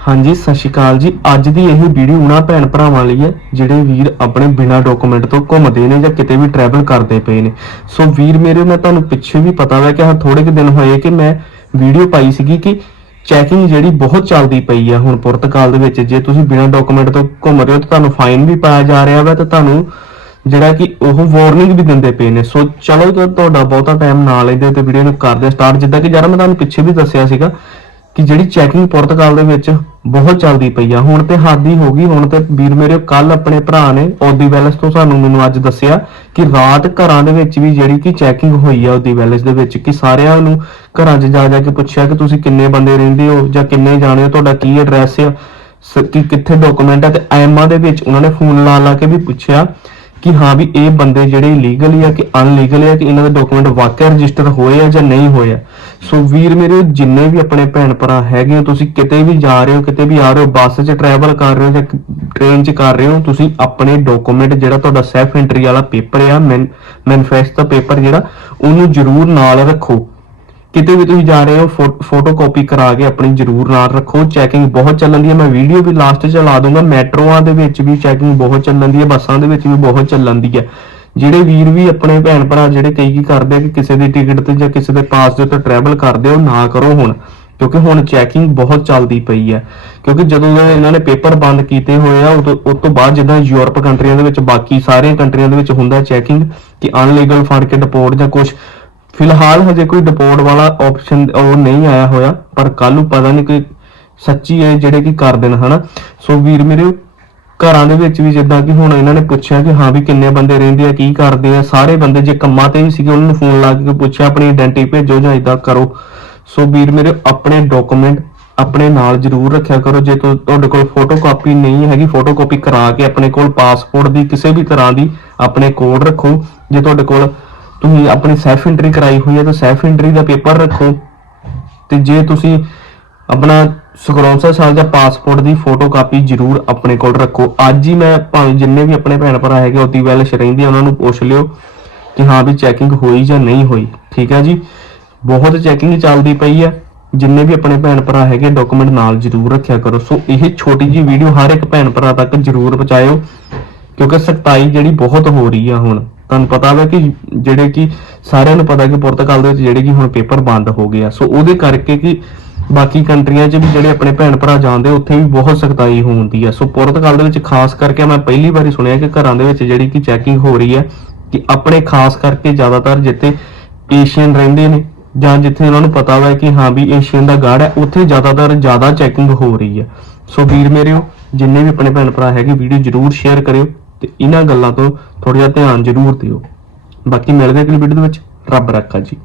ਹਾਂਜੀ, ਸਤਿ ਸ਼੍ਰੀ ਅਕਾਲ ਜੀ। ਅੱਜ ਦੀ ਇਹ ਵੀਡੀਓ ਉਹਨਾਂ ਭੈਣ ਭਰਾਵਾਂ ਲਈ ਹੈ, ਜਿਹੜੇ ਵੀਰ ਆਪਣੇ ਬਿਨਾ ਡਾਕੂਮੈਂਟ ਤੋਂ ਘੁੰਮਦੇ ਨੇ ਜਾਂ ਕਿਤੇ ਵੀ ਟਰੈਵਲ ਕਰਦੇ ਪਏ ਨੇ। ਸੋ ਵੀਰ ਮੇਰੇ, ਮੈਂ ਤੁਹਾਨੂੰ ਪਿੱਛੇ ਵੀ ਪਤਾ ਹੈ ਕਿ ਹਾਂ ਥੋੜੇ ਕੁ ਦਿਨ ਹੋਏ ਕਿ ਮੈਂ ਵੀਡੀਓ ਪਾਈ ਸੀਗੀ ਕਿ ਚੈਕਿੰਗ ਜਿਹੜੀ ਬਹੁਤ ਚੱਲਦੀ ਪਈ ਹੈ ਹੁਣ ਪੁਰਤਗਾਲ ਦੇ ਵਿੱਚ। ਜੇ ਤੁਸੀਂ ਬਿਨਾਂ ਡਾਕੂਮੈਂਟ ਤੋਂ ਘੁੰਮ ਰਹੇ ਹੋ ਤਾਂ ਤੁਹਾਨੂੰ ਫਾਈਨ ਵੀ ਪਾਇਆ ਜਾ ਰਿਹਾ ਵਾ ਤੇ ਤੁਹਾਨੂੰ ਜਿਹੜਾ ਕਿ ਉਹ ਵਾਰਨਿੰਗ ਵੀ ਦਿੰਦੇ ਪਏ ਨੇ। ਸੋ ਚਲੋ ਤੁਹਾਡਾ ਬਹੁਤਾ ਟਾਈਮ ਨਾ ਲੈਂਦੇ ਤੇ ਵੀਡੀਓ ਨੂੰ ਕਰਦੇ ਸਟਾਰਟ ਜਿੱਦਾਂ ਕਿ ਯਾਰ, ਮੈਂ ਤੁਹਾਨੂੰ ਪਿੱਛੇ ਵੀ ਦੱਸਿਆ ਸੀਗਾ ਕਿ ਜਿਹੜੀ ਚੈਕਿੰਗ ਪੁਰਤਗਾਲ ਦੇ ਵਿੱਚ ਬਹੁਤ ਚੱਲਦੀ ਪਈ ਆ। ਹੁਣ ਤੇ ਹੱਦ ਹੀ ਹੋ ਗਈ, ਹੁਣ ਤੇ ਵੀਰ ਮੇਰੇ ਕੱਲ ਆਪਣੇ ਭਰਾ ਨੇ ਔਦੀ ਵੈਲਸ ਤੋਂ ਸਾਨੂੰ ਮੈਨੂੰ ਅੱਜ ਦੱਸਿਆ ਕਿ ਰਾਤ ਘਰਾਂ ਦੇ ਵਿੱਚ ਵੀ ਜਿਹੜੀ ਕਿ ਚੈਕਿੰਗ ਹੋਈ ਆ ਔਦੀ ਵੈਲਸ ਦੇ ਵਿੱਚ, ਕਿ ਸਾਰਿਆਂ ਨੂੰ ਘਰਾਂ 'ਚ ਜਾ ਜਾ ਕੇ ਪੁੱਛਿਆ ਕਿ ਤੁਸੀਂ ਕਿੰਨੇ ਬੰਦੇ ਰਹਿੰਦੇ ਹੋ ਜਾਂ ਕਿੰਨੇ ਜਾਣੇ ਹੋ, ਤੁਹਾਡਾ ਕੀ ਐਡਰੈਸ ਆ? ਕਿ ਕਿੱਥੇ ਡਾਕੂਮੈਂਟ ਆ? ਤੇ ਐਮਾ ਦੇ ਵਿੱਚ ਉਹਨਾਂ ਨੇ ਫੋਨ ਲਾ ਲਾ ਕੇ ਵੀ ਪੁੱਛਿਆ ਕਿ ਹਾਂ ਵੀ ਇਹ ਬੰਦੇ ਜਿਹੜੇ ਲੀਗਲ ਆ ਕਿ ਅਨਲੀਗਲ ਆ ਕਿ ਇਹਨਾਂ ਦੇ ਡਾਕੂਮੈਂਟ ਵਾਕਿਆ ਰਜਿਸਟਰ ਹੋਏ ਆ ਜਾਂ ਨਹੀਂ ਹੋਏ ਆ। ਸੋ ਵੀਰ ਮੇਰੇ, ਜਿੰਨੇ ਵੀ ਆਪਣੇ ਭੈਣ ਭਰਾ ਹੈਗੇ ਹੋ, ਤੁਸੀਂ ਕਿਤੇ ਵੀ ਜਾ ਰਹੇ ਹੋ, ਕਿਤੇ ਵੀ ਆ ਰਹੇ ਹੋ, ਬੱਸ 'ਚ ਟਰੈਵਲ ਕਰ ਰਹੇ ਹੋ ਜਾਂ ਟ੍ਰੇਨ 'ਚ ਕਰ ਰਹੇ ਹੋ, ਤੁਸੀਂ ਆਪਣੇ ਡਾਕੂਮੈਂਟ ਜਿਹੜਾ ਤੁਹਾਡਾ ਸੈਲਫ ਐਂਟਰੀ ਵਾਲਾ ਪੇਪਰ ਆ ਮੈਨੀਫੈਸਟ ਦਾ ਪੇਪਰ ਜਿਹੜਾ, ਉਹਨੂੰ ਜ਼ਰੂਰ ਨਾਲ ਰੱਖੋ। ਕਿਤੇ ਵੀ ਤੁਸੀਂ ਜਾ ਰਹੇ ਹੋ ਫੋਟੋ ਕਾਪੀ ਕਰਾ ਕੇ ਆਪਣੀ ਜ਼ਰੂਰ ਨਾਲ ਰੱਖੋ। ਚੈਕਿੰਗ ਬਹੁਤ ਚੱਲਣ ਦੀ ਹੈ। ਮੈਂ ਵੀਡੀਓ ਵੀ ਲਾਸਟ 'ਚ ਲਾ ਦੂੰਗਾ। ਮੈਟਰੋਆਂ ਦੇ ਵਿੱਚ ਵੀ ਚੈਕਿੰਗ ਬਹੁਤ ਚੱਲਣ ਦੀ ਹੈ। ਬੱਸਾਂ ਦੇ ਵਿੱਚ ਵੀ ਬਹੁਤ ਚੱਲਣ ਦੀ ਹੈ। ਜਿਹੜੇ ਵੀਰ ਵੀ ਆਪਣੇ ਭੈਣ ਭਰਾ ਜਿਹੜੇ ਕਈ ਕੀ ਕਰਦੇ ਆ ਕਿ ਕਿਸੇ ਦੀ ਟਿਕਟ ਤੇ ਜਾਂ ਕਿਸੇ ਦੇ ਪਾਸ ਦੇ ਉੱਤੇ ਟਰੈਵਲ ਕਰਦੇ ਹੋ ਨਾ ਕਰੋ ਹੁਣ। ਕਿਉਂਕਿ ਹੁਣ ਚੈਕਿੰਗ ਬਹੁਤ ਚੱਲਦੀ ਪਈ ਹੈ। ਕਿਉਂਕਿ ਜਦੋਂ ਦੇ ਇਹਨਾਂ ਨੇ ਪੇਪਰ ਬੰਦ ਕੀਤੇ ਹੋਏ ਆ ਉਦੋਂ ਉਸ ਤੋਂ ਬਾਅਦ ਜਿੱਦਾਂ ਯੂਰਪ ਕੰਟਰੀਆਂ ਦੇ ਵਿੱਚ ਬਾਕੀ ਸਾਰੀਆਂ ਕੰਟਰੀਆਂ ਦੇ ਵਿੱਚ ਹੁੰਦਾ ਚੈਕਿੰਗ ਕਿ ਅਨਲੀਗਲ ਫੜ ਕੇ ਡਿਪੋਰਟ ਜਾਂ ਕੁਝ ਫਿਲਹਾਲ ਹਜੇ ਕੋਈ ਡਿਪੋਰਟ ਵਾਲਾ ਆਪਸ਼ਨ ਉਹ ਨਹੀਂ ਆਇਆ ਹੋਇਆ, ਪਰ ਕੱਲ ਨੂੰ ਪਤਾ ਨਹੀਂ ਕੋਈ ਸੱਚੀ ਹੈ ਜਿਹੜੇ ਕਿ ਕਰ ਦੇਣ, ਹਨਾ? ਸੋ ਵੀਰ ਮੇਰੇ, ਘਰਾਂ ਦੇ ਵਿੱਚ ਵੀ ਜਿੱਦਾਂ ਕਿ ਹੁਣ ਇਹਨਾਂ ਨੇ ਪੁੱਛਿਆ ਕਿ ਹਾਂ ਵੀ ਕਿੰਨੇ ਬੰਦੇ ਰਹਿੰਦੇ ਆ, ਕੀ ਕਰਦੇ ਆ, ਸਾਰੇ ਬੰਦੇ ਜੇ ਕੰਮਾਂ ਤੇ ਵੀ ਸੀਗੇ, ਉਹਨਾਂ ਨੂੰ ਫੋਨ ਲਾ ਕੇ ਪੁੱਛਿਆ, ਆਪਣੀ ਆਇਡੈਂਟੀ ਭੇਜੋ ਜਾਂ ਇਦਾਂ ਕਰੋ। ਸੋ ਵੀਰ ਮੇਰੇ, ਆਪਣੇ ਡਾਕੂਮੈਂਟ ਆਪਣੇ ਨਾਲ ਜ਼ਰੂਰ ਰੱਖਿਆ ਕਰੋ, ਜੇ ਤੁਹਾਡੇ ਕੋਲ ਫੋਟੋ ਕਾਪੀ ਨਹੀਂ ਹੈਗੀ ਫੋਟੋ ਕਾਪੀ ਕਰਾ ਕੇ ਆਪਣੇ ਕੋਲ ਪਾਸਪੋਰਟ ਦੀ ਕਿਸੇ ਵੀ ਤਰ੍ਹਾਂ ਦੀ ਆਪਣੇ ਕੋਡ ਰੱਖੋ। ਜੇ ਤੁਹਾਡੇ ਕੋਲ ਤੁਸੀਂ ਆਪਣੀ ਸੈਲਫ ਇੰਟਰੀ ਕਰਾਈ ਹੋਈ ਹੈ ਤਾਂ ਸੈਲਫ ਐਂਟਰੀ ਦਾ ਪੇਪਰ ਰੱਖੋ। ਤੇ ਜੇ ਤੁਸੀਂ ਆਪਣਾ ਸਕਰੋਂਸਾ ਸਾਲ ਦਾ ਪਾਸਪੋਰਟ ਦੀ ਫੋਟੋਕਾਪੀ ਜ਼ਰੂਰ ਆਪਣੇ ਕੋਲ ਰੱਖੋ। ਅੱਜ ਹੀ ਮੈਂ ਭਾਵੇਂ ਜਿੰਨੇ ਵੀ ਆਪਣੇ ਭੈਣ ਭਰਾ ਹੈਗੇ ਉਤੀ ਵੈਲ ਰਹਿੰਦੇ ਉਹਨਾਂ ਨੂੰ ਪੁੱਛ ਲਿਓ ਕਿ ਹਾਂ ਵੀ ਚੈਕਿੰਗ ਹੋਈ ਜਾਂ ਨਹੀਂ ਹੋਈ। ਠੀਕ ਹੈ ਜੀ? ਬਹੁਤ ਚੈਕਿੰਗ ਚੱਲਦੀ ਪਈ ਆ ਜਿੰਨੇ ਵੀ ਆਪਣੇ ਭੈਣ ਭਰਾ ਹੈਗੇ ਡਾਕੂਮੈਂਟ ਨਾਲ ਜ਼ਰੂਰ ਰੱਖਿਆ ਕਰੋ। ਸੋ ਇਹ ਛੋਟੀ ਜੀ ਵੀਡੀਓ ਹਰ ਇੱਕ ਭੈਣ ਭਰਾ ਤੱਕ ਜ਼ਰੂਰ ਪਹੁੰਚਾਇਓ, ਕਿਉਂਕਿ ਸਖਤਾਈ ਜਿਹੜੀ ਬਹੁਤ ਹੋ ਰਹੀ ਆ ਹੁਣ। ਤੁਹਾਨੂੰ ਪਤਾ ਵਾ ਕਿ ਜਿਹੜੇ ਕਿ ਸਾਰਿਆਂ ਨੂੰ ਪਤਾ ਕਿ ਪੁਰਤਗਾਲ ਦੇ ਵਿੱਚ ਜਿਹੜੇ ਕਿ ਹੁਣ ਪੇਪਰ ਬੰਦ ਹੋ ਗਏ ਆ। ਸੋ ਉਹਦੇ ਕਰਕੇ ਕਿ ਬਾਕੀ ਕੰਟਰੀਆਂ 'ਚ ਵੀ ਜਿਹੜੇ ਆਪਣੇ ਭੈਣ ਭਰਾ ਜਾਂਦੇ, ਉੱਥੇ ਵੀ ਬਹੁਤ ਸਖਤਾਈ ਹੁੰਦੀ ਆ। ਸੋ ਪੁਰਤਗਾਲ ਦੇ ਵਿੱਚ ਖਾਸ ਕਰਕੇ ਮੈਂ ਪਹਿਲੀ ਵਾਰੀ ਸੁਣਿਆ ਕਿ ਘਰਾਂ ਦੇ ਵਿੱਚ ਜਿਹੜੀ ਕਿ ਚੈਕਿੰਗ ਹੋ ਰਹੀ ਹੈ ਕਿ ਆਪਣੇ ਖਾਸ ਕਰਕੇ ਜ਼ਿਆਦਾਤਰ ਜਿੱਥੇ ਏਸ਼ੀਅਨ ਰਹਿੰਦੇ ਨੇ ਜਾਂ ਜਿੱਥੇ ਉਹਨਾਂ ਨੂੰ ਪਤਾ ਵਾ ਕਿ ਹਾਂ ਵੀ ਏਸ਼ੀਅਨ ਦਾ ਗਾਰਡ ਹੈ ਉੱਥੇ ਜ਼ਿਆਦਾਤਰ ਜ਼ਿਆਦਾ ਚੈਕਿੰਗ ਹੋ ਰਹੀ ਹੈ ਸੋ ਵੀਰ ਮੇਰਿਓ ਜਿੰਨੇ ਵੀ ਆਪਣੇ ਭੈਣ ਭਰਾ ਹੈਗੇ, ਵੀਡੀਓ ਜਰੂਰ ਸ਼ੇਅਰ ਕਰਿਓ। ਤੇ ਇਹਨਾਂ ਗੱਲਾਂ ਤੋਂ ਥੋੜਾ ਜਿਹਾ ਧਿਆਨ ਜਰੂਰ ਦਿਓ। ਬਾਕੀ ਮਿਲਦੇ ਹਾਂ ਅਗਲੀ ਵੀਡੀਓ ਦੇ ਵਿੱਚ। ਰੱਬ ਰੱਖਾ ਜੀ।